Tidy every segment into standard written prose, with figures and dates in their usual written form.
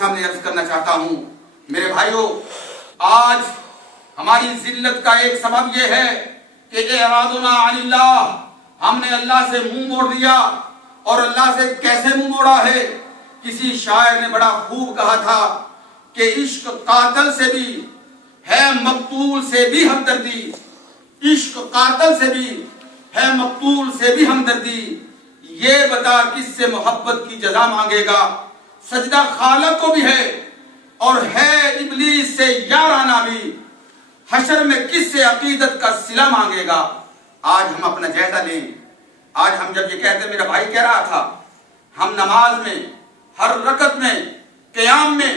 سامنے عرض کرنا چاہتا ہوں، میرے بھائیوں، آج ہماری ذلت کا ایک سبب یہ ہے کہ اعراضنا عن اللہ، ہم نے اللہ سے منہ موڑ دیا۔ اور اللہ سے کیسے منہ موڑا ہے؟ کسی شاعر نے بڑا خوب کہا تھا کہ عشق قاتل سے بھی ہے مقتول سے بھی ہمدردی، عشق قاتل سے بھی ہے مقتول سے بھی ہمدردی، یہ بتا کس سے محبت کی جزا مانگے گا، سجدہ خالق کو بھی ہے اور ہے ابلیس سے یارانہ بھی، حشر میں کس سے عقیدت کا صلہ مانگے گا۔ آج ہم اپنا جائزہ لیں۔ آج ہم جب یہ کہتے ہیں، میرا بھائی کہہ رہا تھا، ہم نماز میں ہر رکعت میں قیام میں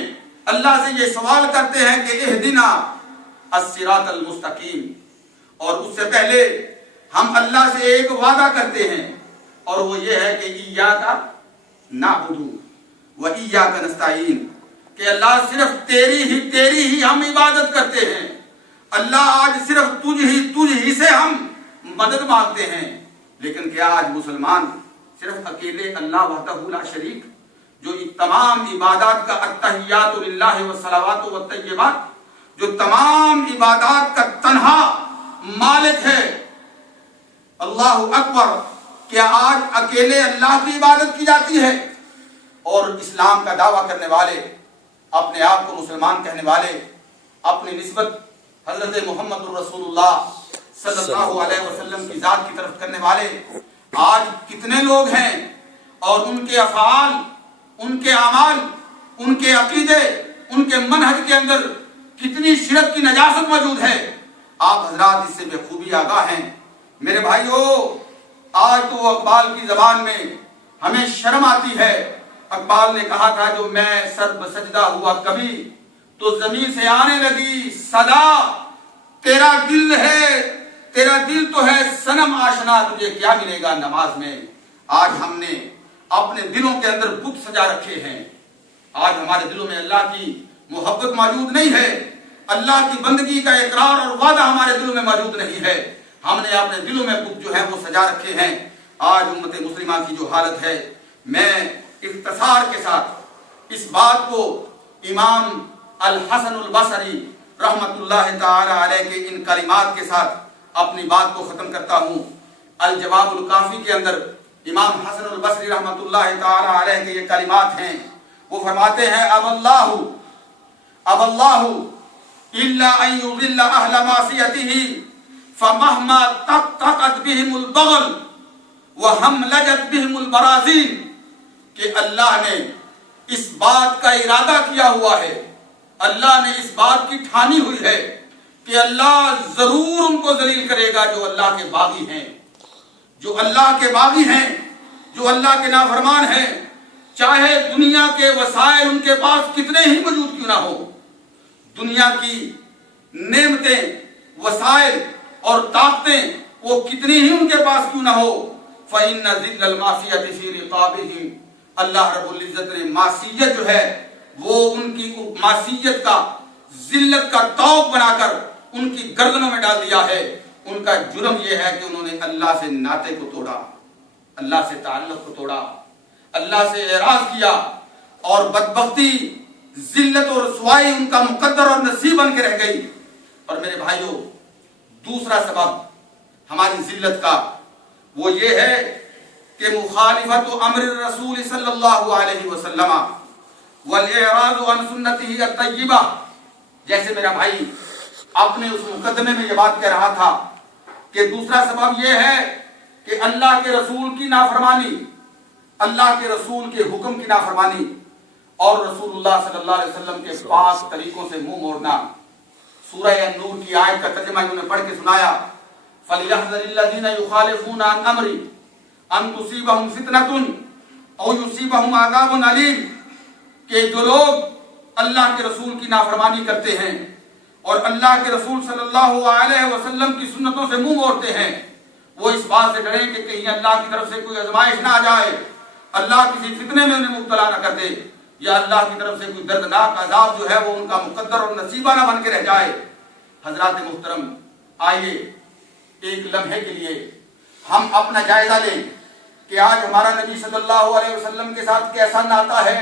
اللہ سے یہ سوال کرتے ہیں کہ اہدنا الصراط المستقیم، اور اس سے پہلے ہم اللہ سے ایک وعدہ کرتے ہیں اور وہ یہ ہے کہ ایاک نعبد و ایاک نستعین، کہ اللہ صرف تیری ہی ہم عبادت کرتے ہیں، اللہ آج صرف تجھ ہی سے ہم مدد مانگتے ہیں۔ لیکن کیا آج مسلمان صرف اکیلے اللہ وحدہ لا شریک، جو تمام عبادات کا التحیات للہ والصلوات والطیبات، جو تمام عبادات کا تنہا مالک ہے، اللہ اکبر، کیا آج اکیلے اللہ کی عبادت کی جاتی ہے؟ اور اسلام کا دعویٰ کرنے والے، اپنے آپ کو مسلمان کہنے والے، اپنی نسبت حضرت محمد الرسول اللہ صلی اللہ علیہ وسلم کی ذات کی طرف کرنے والے آج کتنے لوگ ہیں، اور ان کے افعال، ان کے اعمال، ان کے عقیدے، ان کے منہج کے اندر کتنی شرک کی نجاست موجود ہے، آپ حضرات اس سے بخوبی آگاہ ہیں۔ میرے بھائیو، آج تو اقبال کی زبان میں ہمیں شرم آتی ہے۔ اقبال نے کہا تھا، جو میں سر بسجدہ ہوا کبھی تو زمین سے آنے لگی صدا، تیرا دل ہے، تیرا دل تو ہے صنم آشنا، تجھے کیا ملے گا نماز میں۔ آج ہم نے اپنے دلوں کے اندر بت سجا رکھے ہیں، آج ہمارے دلوں میں اللہ کی محبت موجود نہیں ہے، اللہ کی بندگی کا اقرار اور وعدہ ہمارے دلوں میں موجود نہیں ہے، ہم نے اپنے دلوں میں بت جو ہے وہ سجا رکھے ہیں۔ آج امت مسلمہ کی جو حالت ہے، میں اختصار کے ساتھ اس بات کو امام الحسن البصری رحمت اللہ تعالی علیہ کے ان کلمات کے ساتھ اپنی بات کو ختم کرتا ہوں۔ الجواب الکافی کے اندر امام حسن البصری رحمت اللہ تعالی علیہ کے یہ کلمات ہیں، وہ فرماتے ہیں، اب اللہ الا ان یضل اہل معصیتہ فمہما تقطقت بہم البغل وہملجت بہم البرازیل، کہ اللہ نے اس بات کا ارادہ کیا ہوا ہے، اللہ نے اس بات کی ٹھانی ہوئی ہے کہ اللہ ضرور ان کو ذلیل کرے گا جو اللہ کے باغی ہیں، جو اللہ کے باغی ہیں، جو اللہ کے نافرمان ہیں، چاہے دنیا کے وسائل ان کے پاس کتنے ہی موجود کیوں نہ ہو، دنیا کی نعمتیں، وسائل اور طاقتیں وہ کتنی ہی ان کے پاس کیوں نہ ہو، فإن ذل المعصیۃ فی رقابہم، اللہ رب العزت نے معصیت جو ہے وہ ان کی معصیت کا ذلت کا طوق بنا کر ان کی گردنوں میں ڈال دیا ہے۔ ان کا جرم یہ ہے کہ انہوں نے اللہ سے ناطے کو توڑا، اللہ سے تعلق کو توڑا، اللہ سے اعراض کیا، اور بدبختی، ذلت اور رسوائی ان کا مقدر اور نصیب بن کے رہ گئی۔ اور میرے بھائیوں، دوسرا سبب ہماری ذلت کا وہ یہ ہے کہ مخالفت امر الرسول صلی اللہ علیہ وسلم والاعراض عن سنتہ الطیبہ، جیسے میرا بھائی اپنے اس مقدمے میں یہ بات کہہ رہا تھا کہ دوسرا سبب یہ ہے کہ اللہ کے رسول کی نافرمانی، اللہ کے رسول کے حکم کی نافرمانی، اور رسول اللہ صلی اللہ علیہ وسلم کے پاک طریقوں سے منہ موڑنا۔ سورہ النور کی آیت کا ترجمہ انہوں نے پڑھ کے سنایا، فَلْيَحْذَرِ الَّذِينَ يُخَالِفُونَ عَنْ أَمْرِهِ أَن تُصِيبَهُمْ فِتْنَةٌ أَوْ يُصِيبَهُمْ عَذَابٌ أَلِيمٌ، کہ جو لوگ اللہ کے رسول کی نافرمانی کرتے ہیں اور اللہ کے رسول صلی اللہ علیہ وسلم کی سنتوں سے منہ موڑتے ہیں، وہ اس بات سے ڈریں کہ کہیں اللہ کی طرف سے کوئی آزمائش نہ آ جائے، اللہ کسی فتنے میں انہیں مبتلا نہ کر دے، یا اللہ کی طرف سے کوئی دردناک عذاب جو ہے وہ ان کا مقدر اور نصیبہ نہ بن کے رہ جائے۔ حضرات محترم، آئیے ایک لمحے کے لیے ہم اپنا جائزہ لیں کہ آج ہمارا نبی صلی اللہ علیہ وسلم کے ساتھ کیسا ناطہ ہے،